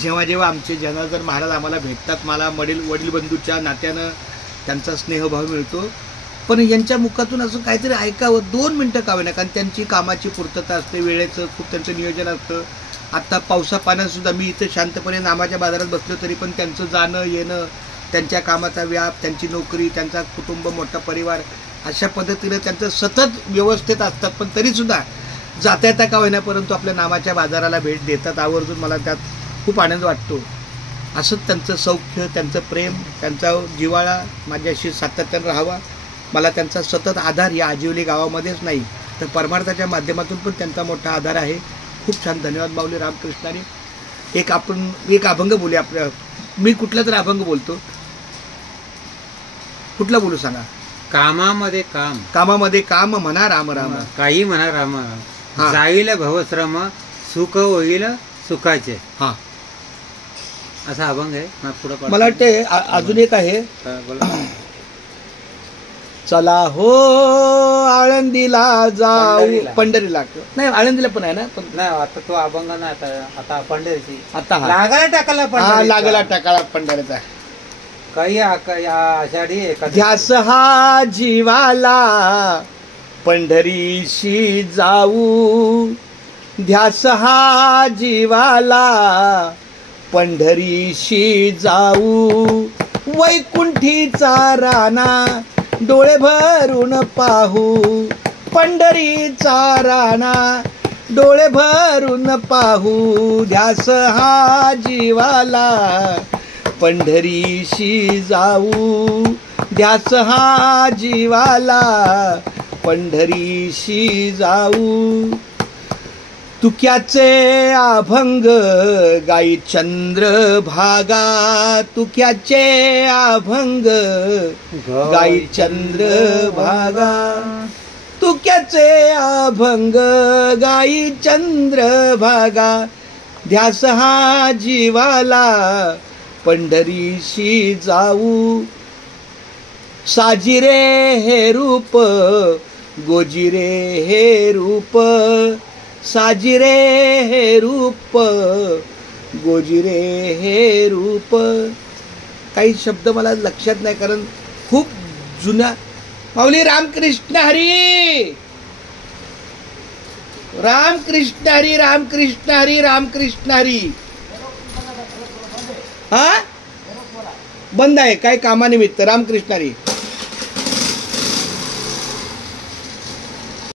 जेव्हा जेव्हा आमचे जनार्दन महाराज आम्हाला भेटतात, मला वडील बंधूच्या नात्यानं त्यांचा स्नेहभाव मिळतो. पण यांच्या मुखातून असं काहीतरी ऐकावं, 2 मिनटं का होईना, कारण त्यांची कामाची पूर्तता असते, वेळेचं खूप त्यांचं नियोजन असतं. आत्ता पावसा पाण्यातसुद्धा मी इथं शांतपणे नामाच्या बाजारात बसलो तरी पण त्यांचं जाणं येणं, त्यांच्या कामाचा व्याप, त्यांची नोकरी, त्यांचा कुटुंब, मोठा परिवार, अशा पद्धतीनं त्यांचं सतत व्यवस्थित असतात. पण तरीसुद्धा जाता येता का होईना परंतु आपल्या नामाच्या बाजाराला भेट देतात आवर्जून. मला त्यात खूप आनंद वाटतो. असंच त्यांचं सौख्य, त्यांचं प्रेम, त्यांचा जिव्हाळा माझ्याशी सातत्यानं राहावा. मला त्यांचा सतत आधार या आजिवली गावामध्येच नाही तर परमार्थाच्या माध्यमातून पण त्यांचा मोठा आधार आहे. खूप छान. धन्यवाद माऊली रामकृष्णाने. एक अभंग बोलूया. आपल्या मी कुठला तरी अभंग बोलतो. कुठला बोलू सांगा? कामामध्ये काम, कामामध्ये काम म्हणा राम राम, काही म्हणा राम राम, जाईल भवश्रम सुख होईल सुखाचे. हा, असा अभंग आहे. मला वाटते अजून एक आहे. चला हो आळंदीला जाऊ, पंढरीला नाही, आळंदीला पण आहे ना. पण नाही, आता तो अभंग ना, आता पंढरीची, आता लागायला टाकायला लागला टाकाळा पंढरीचा. काही आषाढी ध्यास हा जीवाला पंढरीशी जाऊ, ध्यास हा जीवाला पंढरीशी जाऊ, वैकुंठीचा राणा डोळे भरून पाहू, पंढरीचा राणा डोळे भरून पाहू, ध्यास हा जीवाला पंढरीशी जाऊ, ध्यास हा जीवाला पंढरीशी जाऊ. तुक्याचे अभंग गाई चंद्रभागा, तुक्याचे अभंग गाई चंद्रभागा, तुक्याचे अभंग गाई चंद्रभागा, ध्यास हा जीवाला पंढरीशी जाऊ. साजिरे हे रूप गोजिरे हे रूप, साजिरे हे रूप गोजिरे हे रूप. काही शब्द मला लक्षात नाही कारण खूप जुन्या. माऊली रामकृष्ण हरी, रामकृष्ण हरी, रामकृष्ण हरी, रामकृष्ण हरी. हा, बंद आहे काय कामानिमित्त. रामकृष्ण हरी.